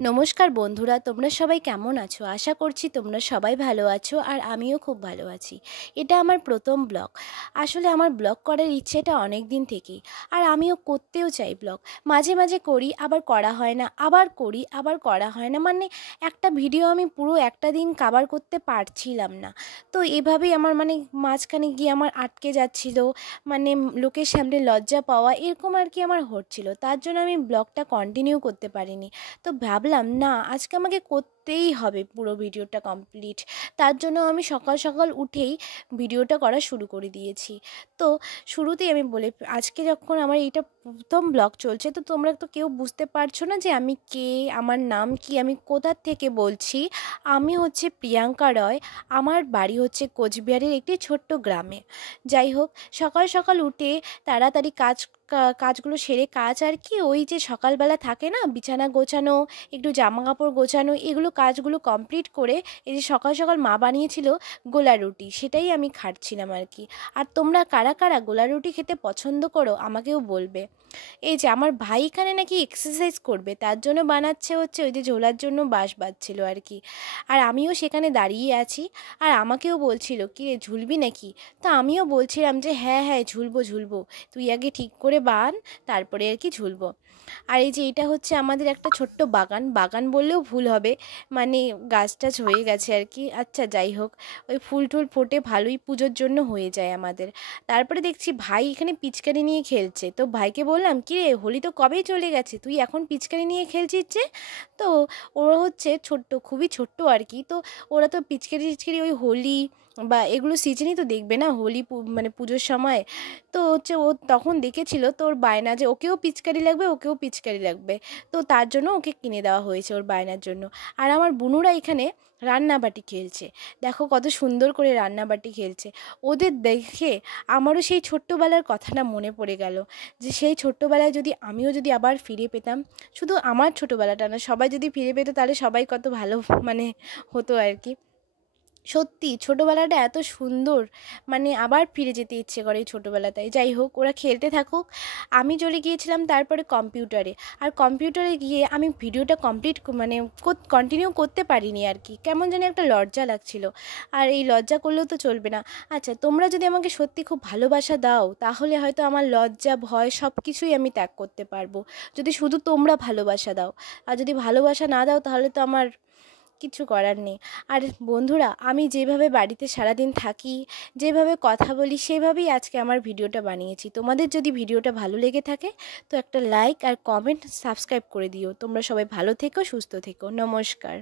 নমস্কার বন্ধুরা, তোমরা সবাই কেমন আছো? আশা করছি তোমরা সবাই ভালো আছো আর আমিও খুব ভালো আছি। এটা আমার প্রথম ব্লগ। আসলে আমার ব্লগ করার ইচ্ছেটা অনেক দিন থেকেই, আর আমিও করতেও চাই ব্লগ। মাঝে মাঝে করি, আবার করা হয় না, আবার করি, আবার করা হয় না। মানে একটা ভিডিও আমি পুরো একটা দিন কভার করতে পারছিলাম না। তো এভাবেই আমার মাঝখানে গিয়ে আমার আটকে যাচ্ছিল, লোকের সামনে লজ্জা পাওয়া এরকম আর কি আমার হচ্ছিল। তার জন্য আমি ব্লগটা কন্টিনিউ করতে পারিনি। তো ভাবলাম না, আজকে আমাকে করতেই হবে পুরো ভিডিওটা কমপ্লিট। তার জন্য আমি সকাল সকাল উঠেই ভিডিওটা করা শুরু করে দিয়েছি। তো শুরুতেই আমি বলে, আজকে যখন আমার এইটা প্রথম ব্লগ চলছে, তো তোমরা তো কেউ বুঝতে পারছো না যে আমি কে, আমার নাম কি, আমি কোথার থেকে বলছি। আমি হচ্ছে প্রিয়াঙ্কা রয়। আমার বাড়ি হচ্ছে কোচবিহারের একটি ছোট্ট গ্রামে। যাই হোক, সকাল সকাল উঠে তাড়াতাড়ি কাজগুলো সেরে, কাজ আর কি, ওই যে সকালবেলা থাকে না, বিছানা গোছানো, একটু জামা কাপড় গোছানো, এগুলো কাজগুলো কমপ্লিট করে এই যে সকাল সকাল মা বানিয়েছিল গোলা রুটি, সেটাই আমি খাচ্ছিলাম আর কি। আর তোমরা কারা কারা গোলা রুটি খেতে পছন্দ করো আমাকেও বলবে। এই যে আমার ভাই এখানে নাকি এক্সারসাইজ করবে, তার জন্য বানাচ্ছে হচ্ছে ওই যে ঝোলার জন্য বাঁশ বাজছিল আর কি। আর আমিও সেখানে দাঁড়িয়ে আছি, আর আমাকেও বলছিল কি রে, ঝুলবি নাকি? তা আমিও বলছিলাম যে হ্যাঁ হ্যাঁ, ঝুলবো ঝুলবো, তুই আগে ঠিক করে বান, তারপরে আর কি ঝুলবো। আর এই যে এটা হচ্ছে আমাদের একটা ছোট্ট বাগান, বাগান বললেও ভুল হবে, মানে গাছ টাছ হয়ে গেছে আর কি। আচ্ছা যাই হোক, ওই ফুল টুল ফোটে ভালোই, পুজোর জন্য হয়ে যায় আমাদের। তারপরে দেখছি ভাই এখানে পিচকারি নিয়ে খেলছে, তো ভাইকে বললাম কি রে, হোলি তো কবেই চলে গেছে, তুই এখন পিচকারি নিয়ে খেলছিস যে? তো ওরা হচ্ছে ছোট্ট, খুবই ছোট্ট আর কি। তো ওরা তো পিচকারি টিচকারি ওই হোলি বা এগুলো সিজনই তো দেখবে না, হোলি মানে পুজোর সময়। তো হচ্ছে ও তখন দেখেছিল, তোর বায়না যে ওকেও পিচকারি লাগবে, ওকেও পিচকারি লাগবে। তো তার জন্য ওকে কিনে দেওয়া হয়েছে ওর বায়নার জন্য। আর আমার বুনুরা এখানে রান্নাবাটি খেলছে, দেখো কত সুন্দর করে রান্নাবাটি খেলছে। ওদের দেখে আমারও সেই ছোট্টবেলার কথাটা মনে পড়ে গেল, যে সেই ছোট্টবেলায় যদি আমিও যদি আবার ফিরে পেতাম, শুধু আমার ছোটোবেলাটা না, সবাই যদি ফিরে পেতো তাহলে সবাই কত ভালো মানে হতো আর কি। সত্যি ছোটোবেলাটা এত সুন্দর, আবার ফিরে যেতে ইচ্ছে করে এই ছোটোবেলাটায়। যাই হোক, ওরা খেলতে থাকুক। আমি চলে গিয়েছিলাম তারপরে কম্পিউটারে। আর কম্পিউটারে গিয়ে আমি ভিডিওটা কন্টিনিউ করতে পারিনি আর কি, কেমন জানি একটা লজ্জা লাগছিল। আর এই লজ্জা করলেও তো চলবে না। আচ্ছা, তোমরা যদি আমাকে সত্যি খুব ভালোবাসা দাও, তাহলে হয়তো আমার লজ্জা ভয় সব কিছুই আমি ত্যাগ করতে পারবো, যদি শুধু তোমরা ভালোবাসা দাও। আর যদি ভালোবাসা না দাও, তাহলে তো আমার কিছু করার নেই। আর বন্ধুরা, আমি যেভাবে বাড়িতে সারাদিন থাকি, যেভাবে কথা বলি, সেভাবেই আজকে আমার ভিডিওটা বানিয়েছি। তোমাদের যদি ভিডিওটা ভালো লেগে থাকে, তো একটা লাইক আর কমেন্ট, সাবস্ক্রাইব করে দিও। তোমরা সবাই ভালো থেকো, সুস্থ থেকো। নমস্কার।